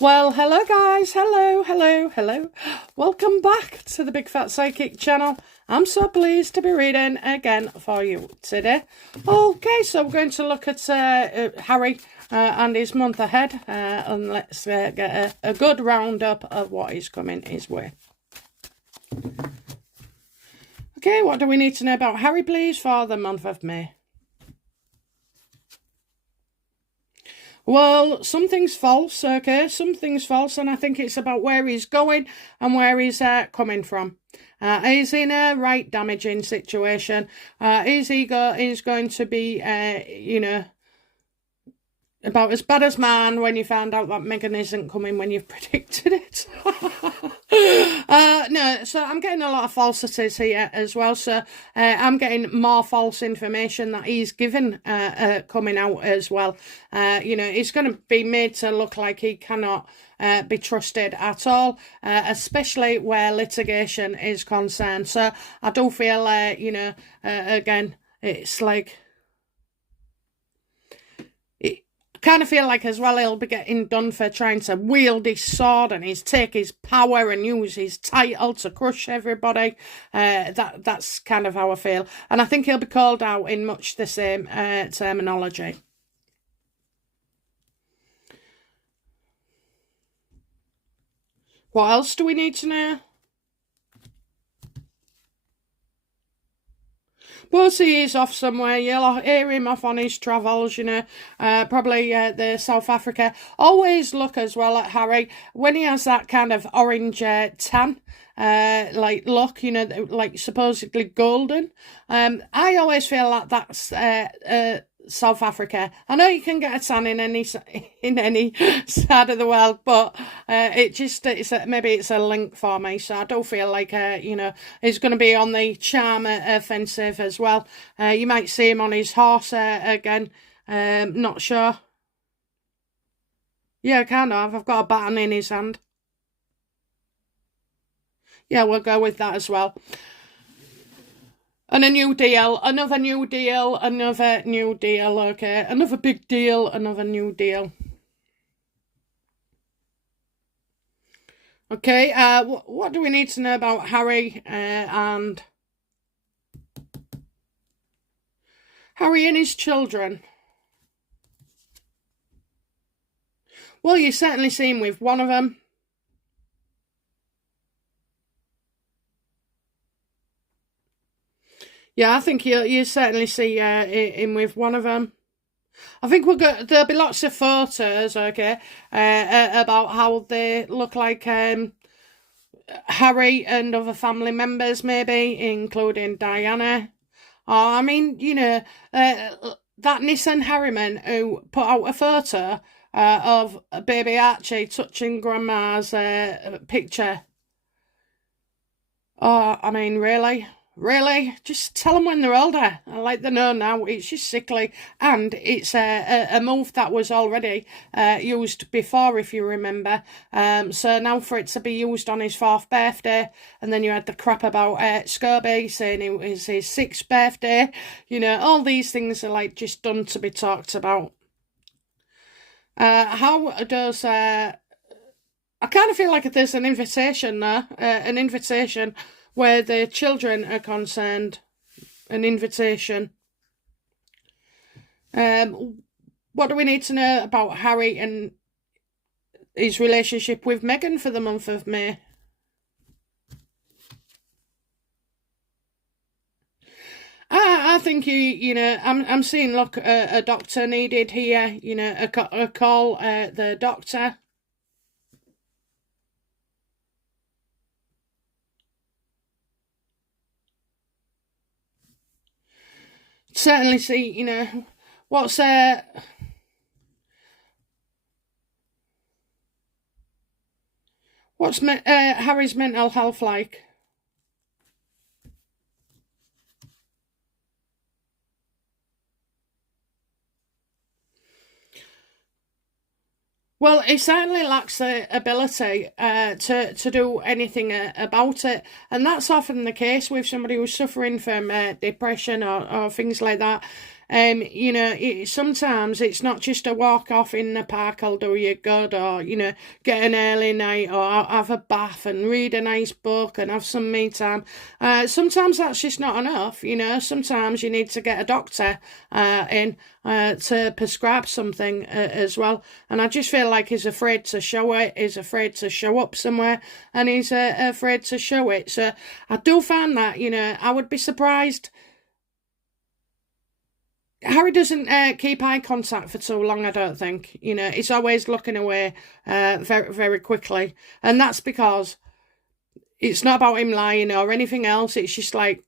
Well, hello guys, hello. Welcome back to the Big Fat Psychic channel. I'm so pleased to be reading again for you today. Okay, so we're going to look at Harry and his month ahead, and let's get a good roundup of what is coming his way. Okay, what do we need to know about Harry, please, for the month of May? Well, something's false, okay? Something's false, and I think it's about where he's going and where he's coming from. He's in a right damaging situation. His ego is going to be, about as bad as mine when you found out that Meghan isn't coming when you've predicted it. No, so I'm getting a lot of falsities here as well. So I'm getting more false information that he's given coming out as well. He's going to be made to look like he cannot be trusted at all, especially where litigation is concerned. So I do feel, again, it's like... kind of feel like as well he'll be getting done for trying to wield his sword and take his power and use his title to crush everybody. That's kind of how I feel. And I think he'll be called out in much the same terminology. What else do we need to know? We'll see he's off somewhere. You'll hear him off on his travels, probably the South Africa. Always look as well at Harry when he has that kind of orange tan, look, like supposedly golden. I always feel like that's South Africa. I know you can get a tan in any side of the world, but maybe it's a link for me. So I do feel like he's going to be on the charm offensive as well. You might see him on his horse again. Not sure. Yeah, kind of. I've got a baton in his hand. Yeah, we'll go with that as well. And a new deal, another new deal, okay? Another big deal, another new deal. Okay, what do we need to know about Harry and his children? Well, you certainly see him with one of them. Yeah, I think you certainly see him with one of them. I think there'll be lots of photos, okay, about how they look like Harry and other family members, maybe, including Diana. Or, that Nissan Harriman who put out a photo of baby Archie touching Grandma's picture. Oh, really? Really? Just tell them when they're older. I like they know now. It's just sickly. And it's a move that was already used before, if you remember. So now for it to be used on his 4th birthday, and then you had the crap about Scobie saying it was his 6th birthday. All these things are just done to be talked about. How does... I kind of feel like there's an invitation there. An invitation... where the children are concerned, an invitation. What do we need to know about Harry and his relationship with Meghan for the month of May? I think I'm seeing, look, a doctor needed here, a call, the doctor. Certainly see, what's Harry's mental health like? Well, he certainly lacks the ability to do anything about it. And that's often the case with somebody who's suffering from depression or things like that. Sometimes it's not just a walk off in the park will do you good, or, get an early night, or have a bath and read a nice book and have some me time. Sometimes that's just not enough, Sometimes you need to get a doctor in to prescribe something as well. And I just feel like he's afraid to show it, he's afraid to show up somewhere, and he's afraid to show it. So I do find that, I would be surprised. Harry doesn't keep eye contact for too long, I don't think. He's always looking away very, very quickly. And that's because it's not about him lying or anything else. It's just like,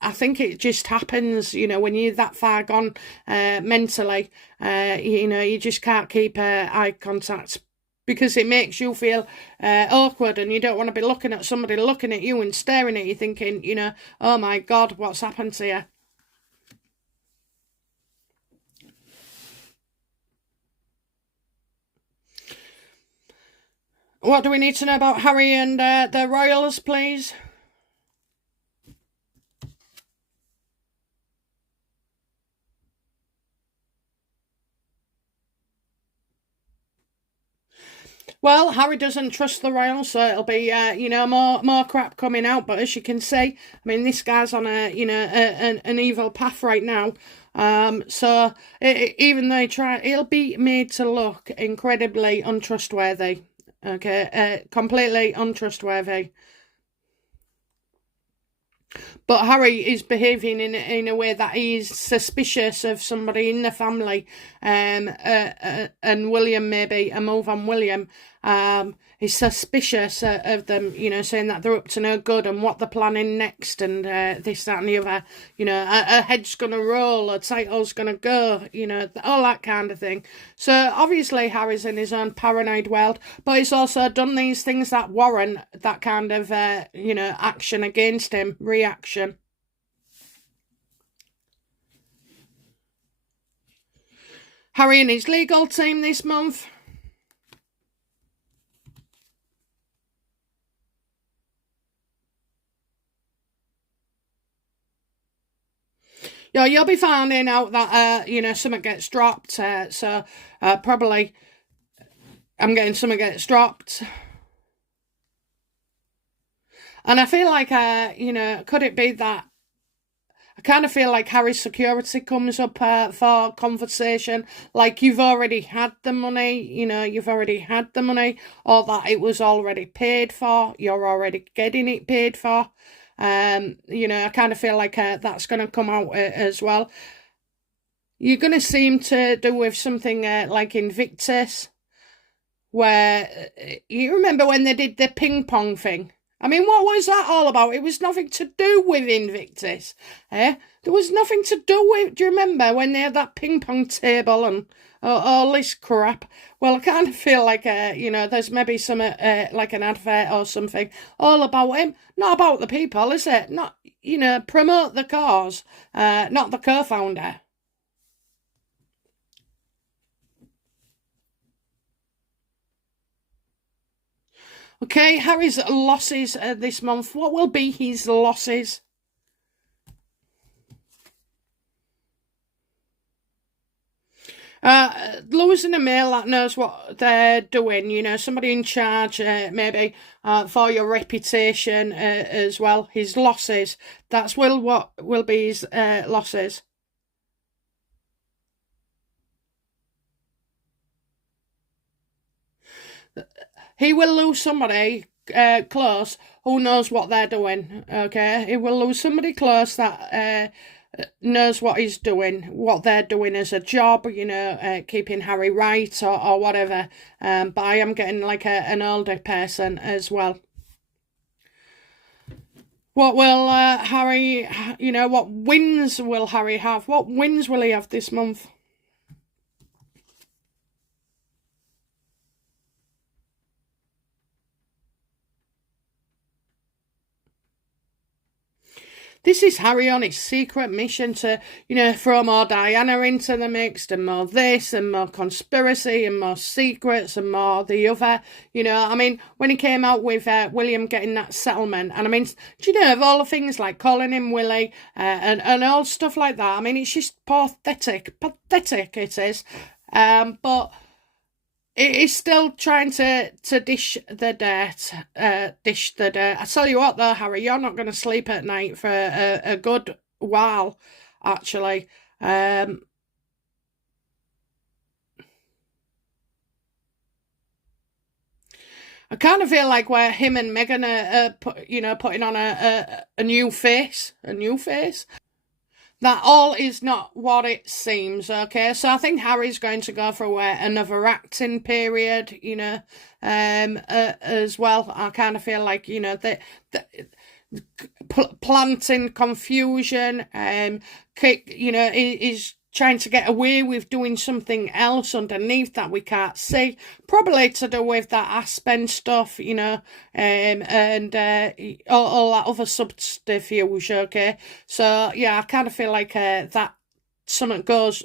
I think it just happens, when you're that far gone mentally, you just can't keep eye contact because it makes you feel awkward, and you don't want to be looking at somebody looking at you and staring at you thinking, oh my God, what's happened to you? What do we need to know about Harry and the royals, please? Well, Harry doesn't trust the royals, so it'll be, more crap coming out. But as you can see, I mean, this guy's on an evil path right now. So even though he'll be made to look incredibly untrustworthy. Okay, completely untrustworthy. But Harry is behaving in a way that he's suspicious of somebody in the family, and William, maybe a move on William. He's suspicious of them, saying that they're up to no good and what they're planning next, and this, that, and the other. A head's gonna roll, a title's gonna go, all that kind of thing. So obviously Harry's in his own paranoid world, but he's also done these things that warrant that kind of, action against him, reaction. Harry and his legal team this month. You'll be finding out that, something gets dropped. So probably I'm getting something gets dropped. And I feel like, could it be that I kind of feel like Harry's security comes up for conversation, like you've already had the money, you've already had the money, or that it was already paid for, you're already getting it paid for. I kind of feel like that's going to come out as well. You're going to seem to do with something like Invictus, where you remember when they did the ping pong thing? I mean, what was that all about? It was nothing to do with Invictus. There was nothing to do with... Do you remember when they had that ping pong table and all this crap? Well, I kind of feel like, there's maybe some, like an advert or something all about him. Not about the people, is it? Not, promote the cause, not the co-founder. Okay, Harry's losses this month. What will be his losses? Lewis and Emil that knows what they're doing, somebody in charge, maybe, for your reputation as well. His losses. That's what will be his losses. He will lose somebody close who knows what they're doing, okay? He will lose somebody close that knows what he's doing, what they're doing as a job, keeping Harry right or whatever. But I am getting like an older person as well. What will Harry, what wins will Harry have? What wins will he have this month? This is Harry on his secret mission to, throw more Diana into the mix, and more this, and more conspiracy, and more secrets, and more the other. I mean, when he came out with William getting that settlement, and I mean, do you know, of all the things like calling him Willie, and all stuff like that, I mean, it's just pathetic it is. But it is still trying to dish the dirt. I tell you what though, Harry, you're not going to sleep at night for a good while, actually. I kind of feel like where him and Meghan are putting on a new face, That all is not what it seems, okay? So I think Harry's going to go for another acting period, as well. I kind of feel like, planting confusion, is trying to get away with doing something else underneath that we can't see, probably to do with that Aspen stuff, and all that other subterfuge, okay? So, yeah, I kind of feel like that something goes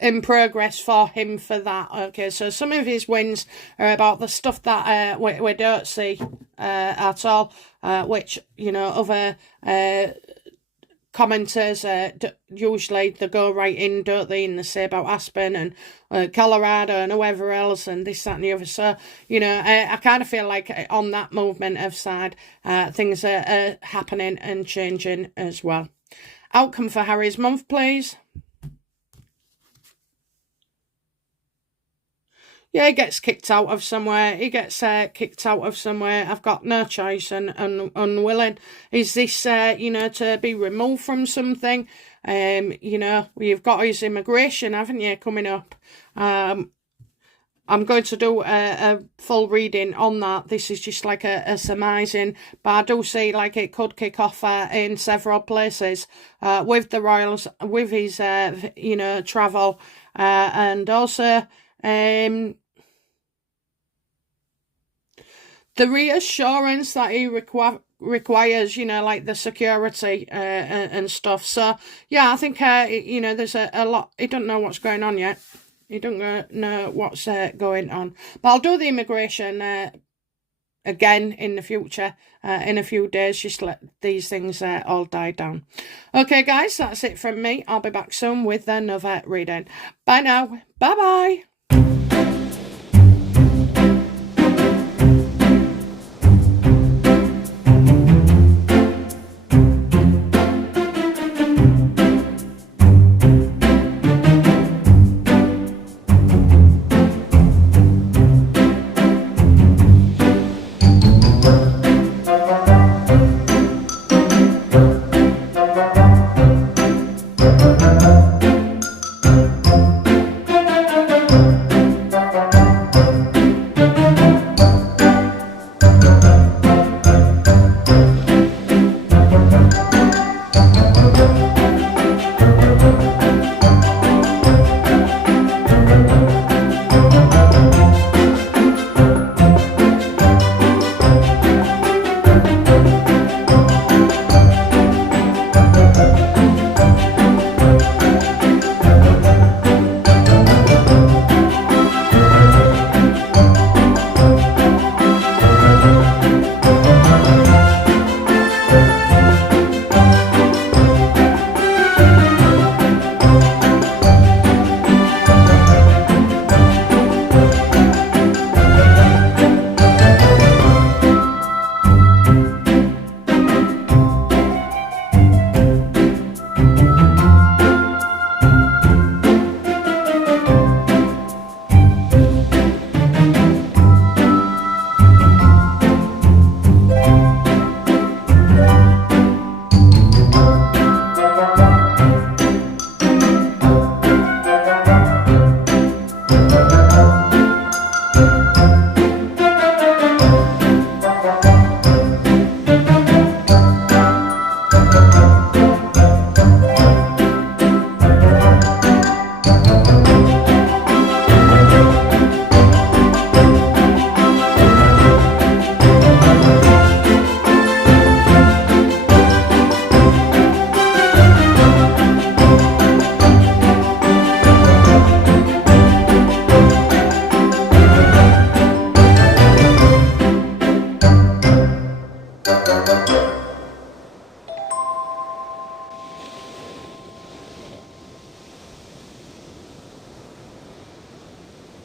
in progress for him for that, okay? So some of his wins are about the stuff that we don't see at all, which, other commenters, usually they go right in, don't they, and they say about Aspen and Colorado and whoever else and this, that and the other. So, I kind of feel like on that movement of side, things are happening and changing as well. Outcome for Harry's month, please. Yeah, he gets kicked out of somewhere. I've got no choice and unwilling. Is this, to be removed from something? You've got his immigration, haven't you, coming up? I'm going to do a full reading on that. This is just like a surmising, but I do see like it could kick off in several places with the royals, with his, travel, and also the reassurance that he requires, like the security and stuff. So, yeah, I think, there's a lot. He don't know what's going on yet. He don't know what's going on. But I'll do the immigration again in the future, in a few days. Just let these things all die down. Okay, guys, that's it from me. I'll be back soon with another reading. Bye now. Bye-bye.